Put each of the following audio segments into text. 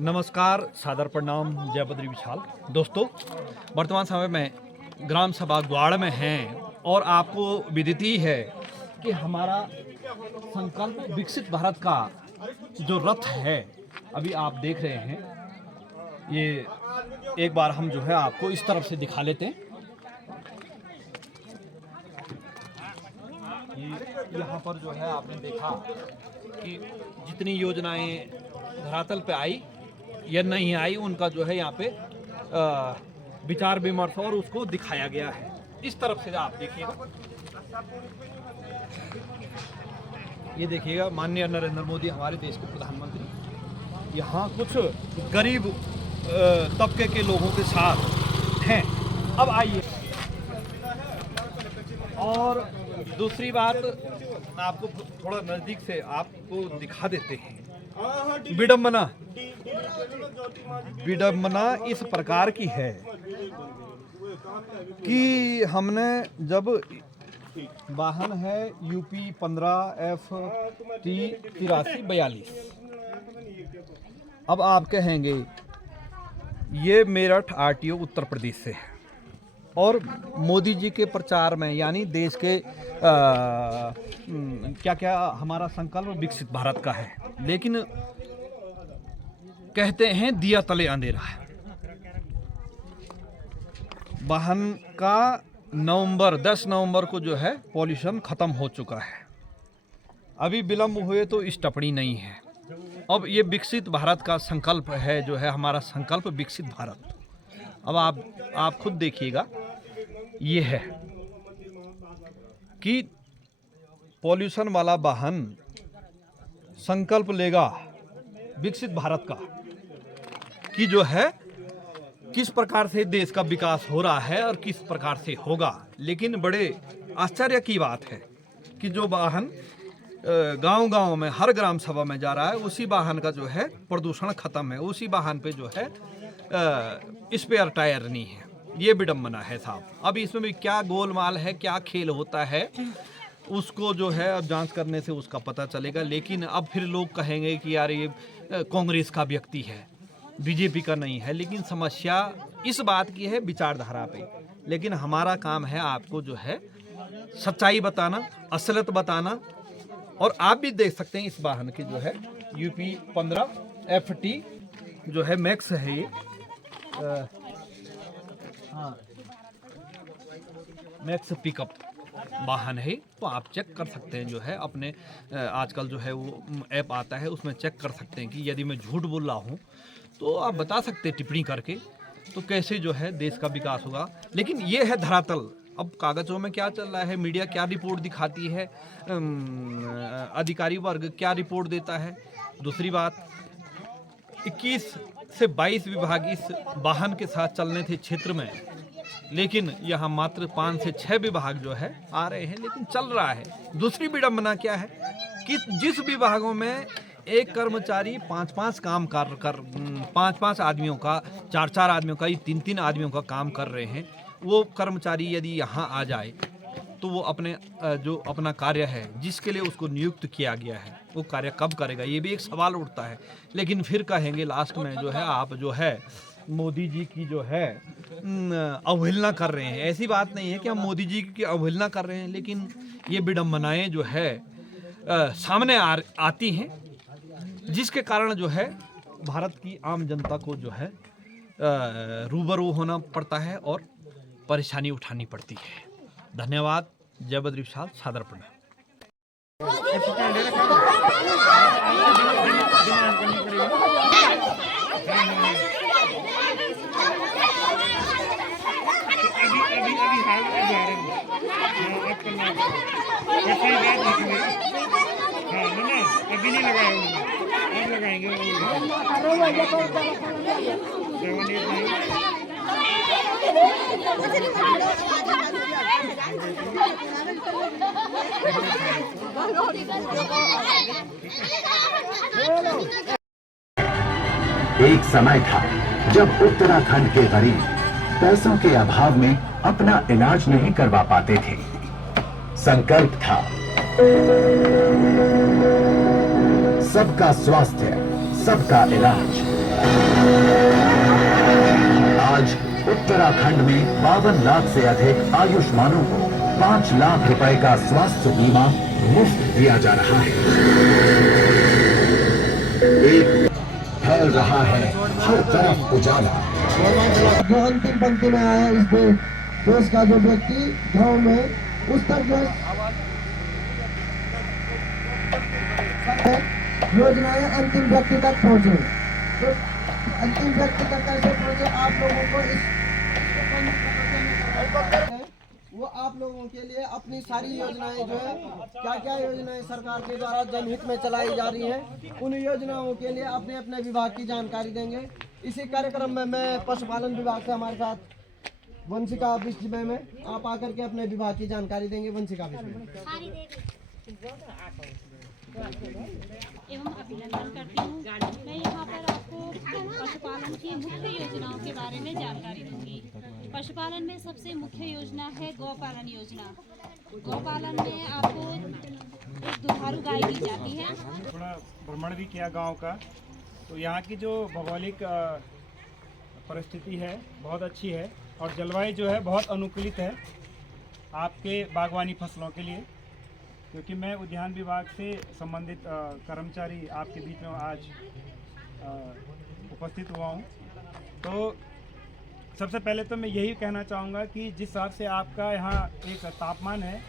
नमस्कार, सादर प्रणाम, जय बद्री विशाल। दोस्तों, वर्तमान समय में ग्राम सभा ग्वाड़ में हैं और आपको विदित ही है कि हमारा संकल्प विकसित भारत का जो रथ है, अभी आप देख रहे हैं। ये एक बार हम जो है आपको इस तरफ से दिखा लेते हैं। यहाँ पर जो है आपने देखा कि जितनी योजनाएं धरातल पे आई या नहीं आई, उनका जो है यहाँ पे विचार विमर्श और उसको दिखाया गया है। इस तरफ से आप देखिएगा, ये देखिएगा, माननीय नरेंद्र मोदी हमारे देश के प्रधानमंत्री यहाँ कुछ गरीब तबके के लोगों के साथ हैं। अब आइए, और दूसरी बात आपको थोड़ा नजदीक से आपको दिखा देते हैं। विडम्बना इस प्रकार की है कि हमने जब वाहन है यूपी 15FT 8342, अब आप कहेंगे ये मेरठ RTO उत्तर प्रदेश से है और मोदी जी के प्रचार में, यानी देश के क्या क्या हमारा संकल्प विकसित भारत का है, लेकिन कहते हैं दिया तले अंधेरा है। वाहन का 10 नवंबर को जो है पॉल्यूशन खत्म हो चुका है। अभी विलंब हुए तो इस टिप्पणी नहीं है। अब ये विकसित भारत का संकल्प है, जो है हमारा संकल्प विकसित भारत। अब आप खुद देखिएगा, ये है कि पॉल्यूशन वाला वाहन संकल्प लेगा विकसित भारत का, कि जो है किस प्रकार से देश का विकास हो रहा है और किस प्रकार से होगा। लेकिन बड़े आश्चर्य की बात है कि जो वाहन गांव-गांव में हर ग्राम सभा में जा रहा है, उसी वाहन का जो है प्रदूषण खत्म है, उसी वाहन पे जो है स्पेयर टायर नहीं है। ये विडम्बना है साहब। अब इसमें भी क्या गोलमाल है, क्या खेल होता है, उसको जो है अब जांच करने से उसका पता चलेगा। लेकिन अब फिर लोग कहेंगे कि यार ये कांग्रेस का व्यक्ति है, बीजेपी का नहीं है। लेकिन समस्या इस बात की है विचारधारा पे। लेकिन हमारा काम है आपको जो है सच्चाई बताना, असलियत बताना। और आप भी देख सकते हैं इस वाहन की जो है यूपी 15FT जो है मैक्स है, ये मैक्स पिकअप वाहन है। तो आप चेक कर सकते हैं, जो है अपने आजकल जो है वो ऐप आता है, उसमें चेक कर सकते हैं कि यदि मैं झूठ बोल रहा हूँ तो आप बता सकते हैं टिप्पणी करके, तो कैसे जो है देश का विकास होगा। लेकिन ये है धरातल। अब कागजों में क्या चल रहा है, मीडिया क्या रिपोर्ट दिखाती है, अधिकारी वर्ग क्या रिपोर्ट देता है। दूसरी बात, 21 से 22 विभाग इस वाहन के साथ चलने थे क्षेत्र में, लेकिन यहाँ मात्र 5 से 6 विभाग जो है आ रहे हैं, लेकिन चल रहा है। दूसरी विडम्बना क्या है कि जिस विभागों में एक कर्मचारी 5-5 काम कर 5-5 आदमियों का, 4-4 आदमियों का, 3-3 आदमियों का काम कर रहे हैं, वो कर्मचारी यदि यहाँ आ जाए तो वो अपने जो अपना कार्य है जिसके लिए उसको नियुक्त किया गया है, वो कार्य कब करेगा, ये भी एक सवाल उठता है। लेकिन फिर कहेंगे लास्ट में जो है आप जो है मोदी जी की जो है अवहेलना कर रहे हैं। ऐसी बात नहीं है कि हम मोदी जी की अवहेलना कर रहे हैं, लेकिन ये विडम्बनाएं जो है सामने आती हैं, जिसके कारण जो है भारत की आम जनता को जो है रूबरू होना पड़ता है और परेशानी उठानी पड़ती है। धन्यवाद। जय बद्री विशाल, सादर प्रणाम। अभी नहीं लगाया, अब लगाएंगे। एक समय था जब उत्तराखंड के गरीब पैसों के अभाव में अपना इलाज नहीं करवा पाते थे। संकल्प था सबका स्वास्थ्य, सबका इलाज। आज उत्तराखंड में 52 लाख से अधिक आयुष्मानों को 5 लाख रुपए का स्वास्थ्य बीमा मुफ्त दिया जा रहा है। एक फैल रहा है हर तरफ उजाला। जो अंतिम पंक्ति में आया है इस देश का जो व्यक्ति गाँव में उस तक जो योजनाएं अंतिम व्यक्ति तक पहुँचे, तो अंतिम व्यक्ति तक कैसे पहुँचे आप लोगों को इस वो आप लोगों के लिए अपनी सारी योजनाएं जो है क्या क्या योजनाएं सरकार के द्वारा जनहित में चलाई जा रही हैं उन योजनाओं के लिए अपने अपने विभाग की जानकारी देंगे। इसी कार्यक्रम में मैं पशुपालन विभाग से हमारे साथ वंशिका विषय में आप आकर के अपने विभाग की जानकारी देंगे। वंशिका विषय एवं अभिनंदन करती हूँ। मैं यहाँ पर आपको पशुपालन की मुख्य योजनाओं के बारे में जानकारी दूंगी। पशुपालन में सबसे मुख्य योजना है गौपालन योजना। गौपालन में आपको एक दुधारू गाय दी जाती है। थोड़ा भ्रमण भी किया गांव का, तो यहाँ की जो भौगोलिक परिस्थिति है बहुत अच्छी है और जलवायु जो है बहुत अनुकूलित है आपके बागवानी फसलों के लिए। क्योंकि मैं उद्यान विभाग से संबंधित कर्मचारी आपके बीच में आज उपस्थित हुआ हूँ, तो सबसे पहले तो मैं यही कहना चाहूँगा कि जिस हिसाब से आपका यहाँ एक तापमान है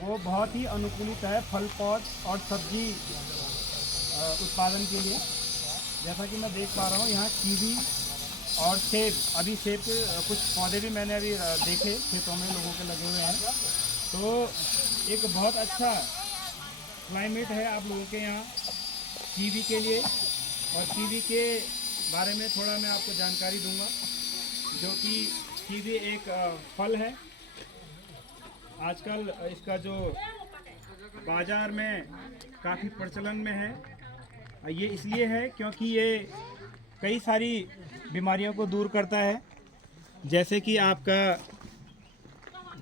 वो बहुत ही अनुकूलित है फल पौध और सब्जी उत्पादन के लिए। जैसा कि मैं देख पा रहा हूँ यहाँ कीवी और सेब, अभी सेब के कुछ पौधे भी मैंने अभी देखे खेतों में लोगों के लगे हुए हैं, तो एक बहुत अच्छा क्लाइमेट है आप लोगों के यहाँ कीवी के लिए। और कीवी के बारे में थोड़ा मैं आपको जानकारी दूंगा, जो कि कीवी एक फल है। आजकल इसका जो बाज़ार में काफ़ी प्रचलन में है। ये इसलिए है क्योंकि ये कई सारी बीमारियों को दूर करता है, जैसे कि आपका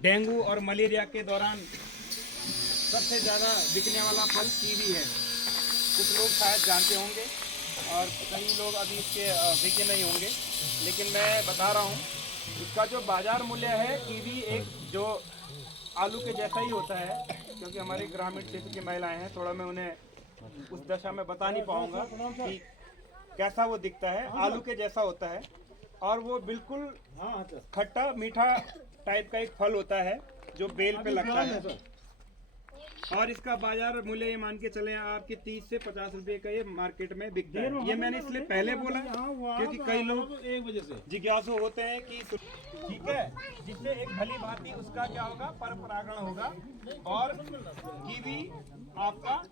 डेंगू और मलेरिया के दौरान सबसे ज़्यादा बिकने वाला फल कीवी है। कुछ लोग शायद जानते होंगे और कई लोग अभी इसके बिके नहीं होंगे, लेकिन मैं बता रहा हूँ इसका जो बाज़ार मूल्य है कीवी एक जो आलू के जैसा ही होता है। क्योंकि हमारे ग्रामीण क्षेत्र की महिलाएं हैं, थोड़ा मैं उन्हें उस दशा में बता नहीं पाऊँगा कि कैसा वो दिखता है। आलू के जैसा होता है और वो बिल्कुल खट्टा मीठा टाइप का एक फल होता है जो बेल पे लगता है। और इसका बाजार मूल्य ये मान के चले आपके 30 से 50 रुपए का ये मार्केट में बिकता है। ये मैंने इसलिए पहले बोला क्योंकि कई लोग एक वजह से जिज्ञासु होते हैं कि ठीक है, जिससे एक भली भांति उसका क्या होगा पर परागण होगा और कीवी आपका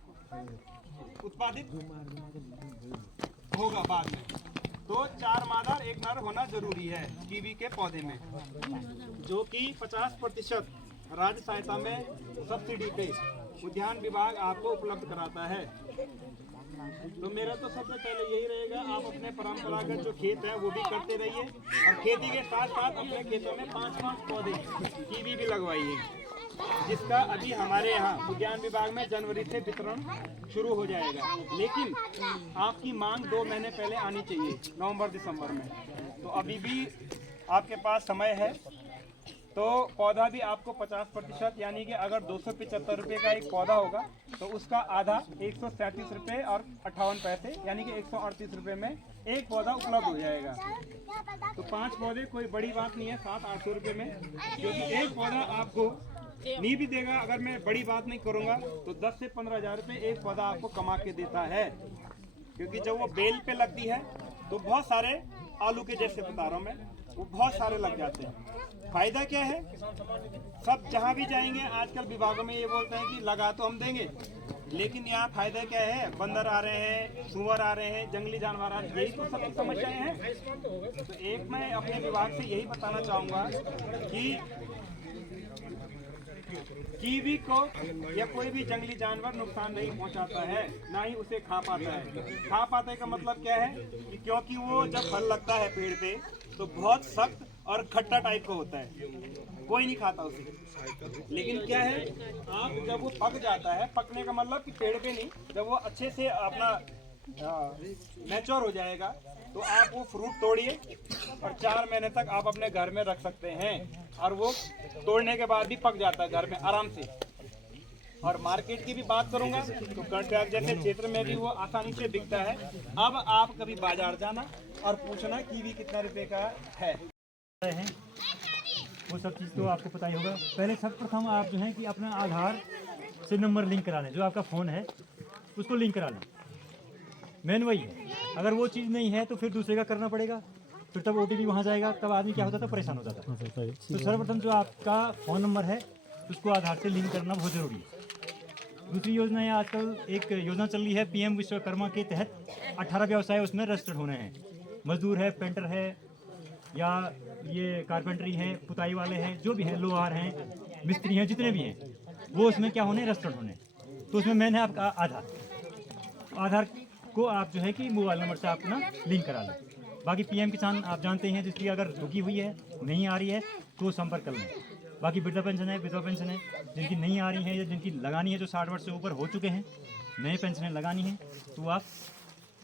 उत्पादित होगा बाद में। तो 4 मादा 1 नर होना जरूरी है कीवी के पौधे में, जो कि 50% राज्य सहायता में सब्सिडी पे उद्यान विभाग आपको उपलब्ध कराता है। तो मेरा तो सबसे पहले यही रहेगा, आप अपने परंपरागत जो खेत है वो भी करते रहिए और खेती के साथ साथ अपने खेतों में 5-5 पौधे कीवी भी लगवाइए, जिसका अभी हमारे यहाँ उद्यान विभाग में जनवरी से वितरण शुरू हो जाएगा। लेकिन आपकी मांग 2 महीने पहले आनी चाहिए, नवंबर-दिसंबर में। तो अभी भी आपके पास समय है। तो पौधा भी आपको 50% यानी कि अगर 275 रुपये का एक पौधा होगा तो उसका आधा 137 रुपये और 58 पैसे यानी कि 138 रुपये में एक पौधा उपलब्ध हो जाएगा। तो 5 पौधे कोई बड़ी बात नहीं है 700-800 रुपये में, क्योंकि एक पौधा आपको नहीं भी देगा। अगर मैं बड़ी बात नहीं करूँगा तो 10 से 15 हज़ार रुपये एक पौधा आपको कमा के देता है, क्योंकि जब वो बेल पे लगती है तो बहुत सारे आलू के जैसे बता रहा हूँ मैं, वो बहुत सारे लग जाते हैं। फायदा क्या है, सब जहाँ भी जाएंगे आजकल विभागों में ये बोलते हैं कि लगा तो हम देंगे, लेकिन यहाँ फायदा क्या है, बंदर आ रहे हैं, सुअर आ रहे हैं, जंगली जानवर आ रहे हैं, यही तो सब समस्याएं हैं। तो एक मैं अपने विभाग से यही बताना चाहूँगा कि कीवी को या कोई भी जंगली जानवर नुकसान नहीं पहुंचाता है, ना ही उसे खा पाता है। खा पाते का मतलब क्या है कि क्योंकि वो जब फल लगता है पेड़ पे तो बहुत सख्त और खट्टा टाइप का होता है, कोई नहीं खाता उसे। लेकिन क्या है, आप जब वो पक जाता है, पकने का मतलब कि पेड़ पे नहीं, जब वो अच्छे से अपना मैच्योर हो जाएगा तो आप वो फ्रूट तोड़िए और 4 महीने तक आप अपने घर में रख सकते हैं और वो तोड़ने के बाद भी पक जाता है घर में आराम से। और मार्केट की भी बात करूंगा तो कर्नाटक जैसे क्षेत्र में भी वो आसानी से बिकता है। अब आप कभी बाजार जाना और पूछना कीवी कितना रुपए का है। वो सब चीज़ तो आपको पता ही होगा। पहले सर्वप्रथम आप जो है कि अपना आधार से नंबर लिंक करा लें, जो आपका फ़ोन है उसको लिंक करा लें, मेन वही है। अगर वो चीज़ नहीं है तो फिर दूसरे का करना पड़ेगा, फिर तब OTP वहाँ जाएगा, तब आदमी क्या होता था, परेशान होता था। तो सर्वप्रथम जो आपका फ़ोन नंबर है उसको आधार से लिंक करना बहुत ज़रूरी है। दूसरी योजना है, आजकल एक योजना चल रही है PM विश्वकर्मा के तहत 18 व्यवसाय उसमें रजिस्टर्ड होने हैं। मजदूर है, पेंटर है, या ये कारपेंटरी है, पुताई वाले हैं, जो भी हैं, लोहार हैं, मिस्त्री हैं, जितने भी हैं, वो उसमें क्या होने, रजिस्टर्ड होने। तो उसमें मेन है आपका आधार को आप जो है कि मोबाइल नंबर से आप अपना लिंक करा लें। बाकी PM किसान आप जानते हैं, जिसकी अगर रुकी हुई है, नहीं आ रही है, तो संपर्क कर लें। बाकी वृद्धा पेंशन है, विधवा पेंशन है, जिनकी नहीं आ रही है या जिनकी लगानी है, जो 60 वर्ष से ऊपर हो चुके हैं, नए पेंशनें लगानी है, तो आप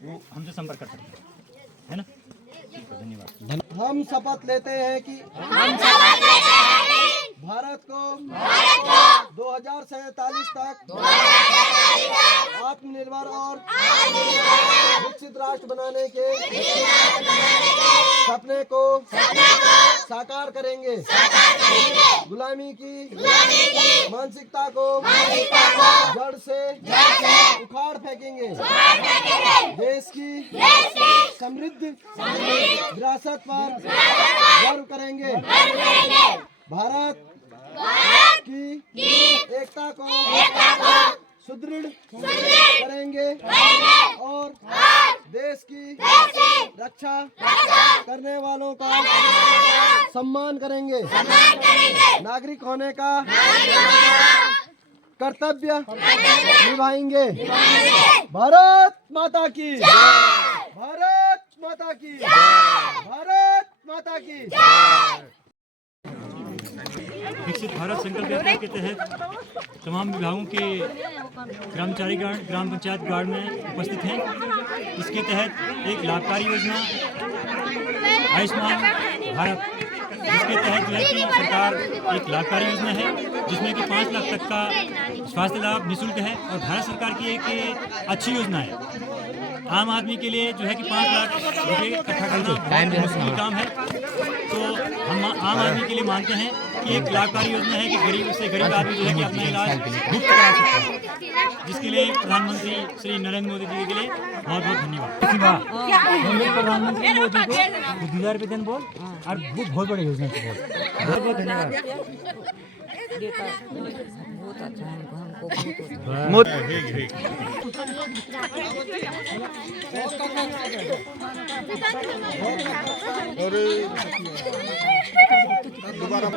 वो हमसे संपर्क कर सकते हैं, है ना। ठीक है, धन्यवाद। हम शपथ लेते हैं कि भारत को 2047 तक आत्मनिर्भर और विकसित राष्ट्र बनाने के सपने को साकार करेंगे। गुलामी की मानसिकता को जड़ से उखाड़ फेंकेंगे। देश की समृद्ध विरासत पर गर्व करेंगे। भारत की एकता को सुदृढ़ करेंगे और देश की रक्षा करने वालों का सम्मान करेंगे। नागरिक होने का कर्तव्य निभाएंगे। भारत माता की, भारत माता की, भारत माता की। विकसित भारत संकल्प यात्रा के तहत तमाम विभागों के कर्मचारी ग्राम पंचायत गार्ड में उपस्थित हैं। इसके तहत एक लाभकारी योजना आयुष्मान भारत, जिसके तहत जो है कि सरकार एक लाभकारी योजना है जिसमें कि 5 लाख तक का स्वास्थ्य लाभ निःशुल्क है और भारत सरकार की एक अच्छी योजना है। आम आदमी के लिए जो है कि 5 लाख रुपये इकट्ठा करना बहुत मुश्किल काम है, तो हम आम आदमी के लिए मानते हैं कि एक लाभकारी योजना है कि गरीब से गरीब आदमी जो है कि अपना इलाज मुफ्त करा सकता है, जिसके लिए प्रधानमंत्री श्री नरेंद्र मोदी जी के लिए बहुत बहुत धन्यवाद। प्रधानमंत्री मोदी को 2000 रुपये दिन बोल और वो बहुत बड़ी योजना है, बहुत बहुत धन्यवाद। बहुत अच्छा है, हमको दोबारा